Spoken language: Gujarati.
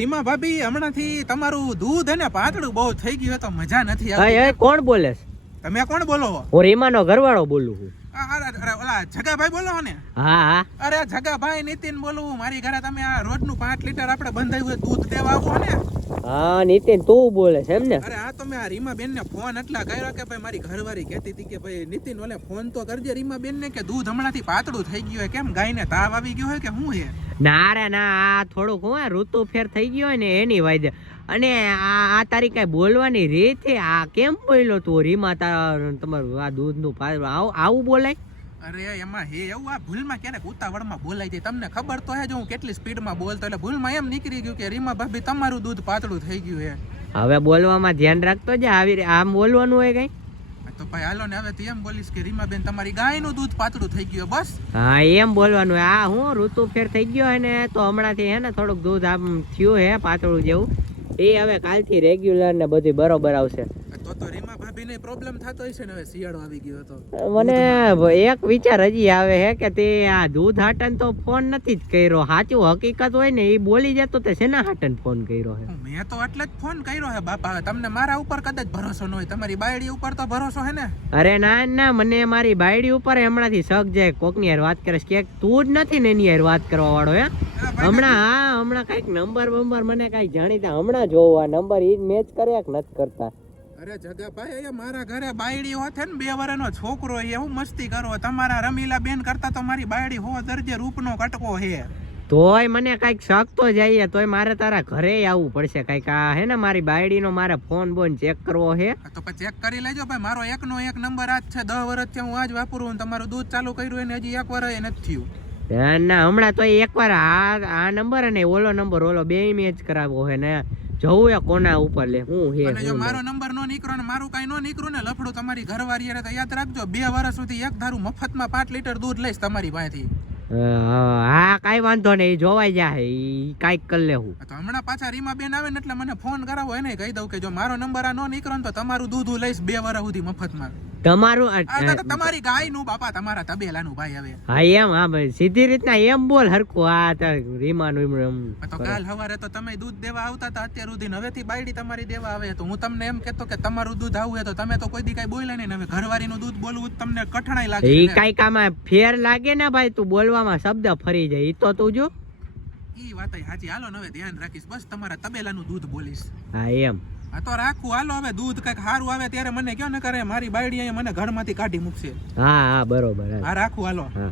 રીમા ભાભી હમણાંથી તમારું દૂધ અને પાતળું બહુ થઈ ગયું તો મજા નથી હા આવતી. એ કોણ બોલે છે? તમે કોણ બોલો? હું રીમાનો ઘરવાળો બોલું છું. અરે ઓલા જગાભાઈ બોલો ને? હા હા અરે જગાભાઈ નીતિન બોલું. મારી ઘરે તમે આ રોજનું 5 લીટર આપણે બંધાયું હોય દૂધ દેવા આવો ને? હા નીતિન તું બોલે છે એમ ને? અરે આ તો મેં આ રીમા બેન ને ફોન એટલા કર્યો કે ભાઈ મારી ઘરવાળી કહેતી હતી કે ભાઈ નીતિન ઓલે ફોન તો કરજે રીમા બેન ને કે દૂધ હમણાંથી પાતળું થઈ ગયું હોય. કેમ ગાયને તાવ આવી ગયો હોય કે શું હે? ના રે ના, આ થોડુંક હું ઋતુ ફેર થઈ ગયો હોય ને એની વાજે. અને આ તારી કઈ બોલવાની રીત છે, આ કેમ બોલ્યો તું રીમા તમારું આ દૂધનું આવું બોલાય? અરે એમાં હે એવું આ ભૂલમાં ક્યારેક ઉતાવળમાં બોલાઈ જાય. તમને ખબર તો હે જો હું કેટલી સ્પીડમાં બોલતો એટલે ભૂલમાં એમ નીકળી ગયું કે રીમા ભાભી તમારું દૂધ પાતળું થઈ ગયું હે. હવે બોલવામાં ધ્યાન રાખતો જા, આવી આમ બોલવાનું હોય કઈ? તો ભાઈ હાલો ને હવે તું એમ બોલીશ કે રીમા બેન તમારી ગાયનું દૂધ પાતળું થઈ ગયું બસ. હા એમ બોલવાનું હોય. આ હું ઋતુ ફેર થઈ ગયો હે ને તો હમણાંથી હે ને થોડુંક દૂધ આમ થયું હે પાતળું જેવું. એ હવે કાલથી રેગ્યુલર ને બધું બરોબર આવશે. તો રીમા ભાભીને પ્રોબ્લેમ થતો હશે ને હવે શિયાળો આવી ગયો તો. મને એક વિચાર હજી આવે હે કે તે આ દૂધ હાટન તો ફોન નથી જ કર્યો. સાચું હકીકત હોય ને એ બોલી જતો તે શેના હાટન ફોન કર્યો હે? મેં તો એટલે જ ફોન કર્યો હે બાપા. તમને મારા ઉપર કદાચ ભરોસો ન હોય, તમારી બાયડી ઉપર તો ભરોસો હે ને? અરે ના ના, મને મારી બાયડી ઉપર હમણાંથી શક જાય. કોકની યાર વાત કરે કે તું જ નથી ને એની યાર વાત કરવા વાળો હે હમણાં કઈક નંબર મને કઈક જાણીતા હમણાં જોવા નંબર ઈ જ મેચ કરે કે નથી કરતા? અરે જગાભાઈ મારા ઘરે બાયડી હોત ને 2 વર્ષનો છોકરો હે. હું મસ્તી કરો તમારા રમીલા બેન કરતા તો મારી બાયડી 100 દરજે રૂપનો કટકો હે. તોય મને કઈક શક તો જઈએ, તોય મારે તારા ઘરે આવવું પડશે. કઈક આ હે ને મારી બાયડી નો મારે ફોન બોન ચેક કરવો હે. તો પછી ચેક કરી લેજો ભાઈ. મારો એકનો એક નંબર આજ છે. 10 વર્ષથી હું આજ વાપરું. તમારું દૂધ ચાલુ કર્યું એને હજી 1 વર્ષ નથી થયું. ના હમણાં તો એકવાર આ નંબર અને ઓલો નંબર ઓલો બે મેચ કરાવવો હે ને જવું એ કોના ઉપર લે હું હે. અને જો મારો નંબર નો નીકળો ને મારું કઈ નો નીકળું ને લફડું તમારી ઘરવાળી તો યાદ રાખજો 2 વર્ષ સુધી એક ધારું મફતમાં 5 લીટર દૂધ લઈશ તમારી પાસેથી. હા કઈ વાંધો નહીં, જોવાઈ જાય કઈક કરી લેવું. તો હમણાં પાછા રીમા બેન આવે ને એટલે મને ફોન કરાવો એને કહી દઉં કે જો મારો નંબર આ નો નીકળો ને તો તમારું દૂધ હું લઈશ 2 વર્ષ સુધી મફતમાં. તમારું તમારી ગાય નું બાપા, તમારા તબેલાનું ભાઈ. હવે હા એમ, હા ભાઈ સીધી રીતના એમ બોલ હરખું. આ રીમા નું તો કાલ સવારે તો તમે દૂધ દેવા આવતા હતા અત્યાર સુધી. હવેથી બાયડી તમારી દેવા આવે તો હું તમને એમ કેતો કે તમારું દૂધ આવું તો તમે તો કોઈ દી કઈ બોલ્યા નહીં. હવે ઘરવાળી નું દૂધ બોલવું તમને કઠણાઈ લાગે. એ કઈક આમાં ફેર લાગે ને ભાઈ, તું બોલવામાં શબ્દ ફરી જાય. ઈ તો તું જો ઈ વાત સાચી. હાલો હવે ધ્યાન રાખીશ બસ. તમારા તબેલાનું દૂધ બોલીશ. હા એમ. હા તો રાખું. હાલો હવે દૂધ કઈક સારું આવે ત્યારે મને કયો ને કરે મારી બાયડી અહીંયા મને ઘરમાંથી કાઢી મૂકશે. હા હા બરોબર. હા રાખું હાલો. હા.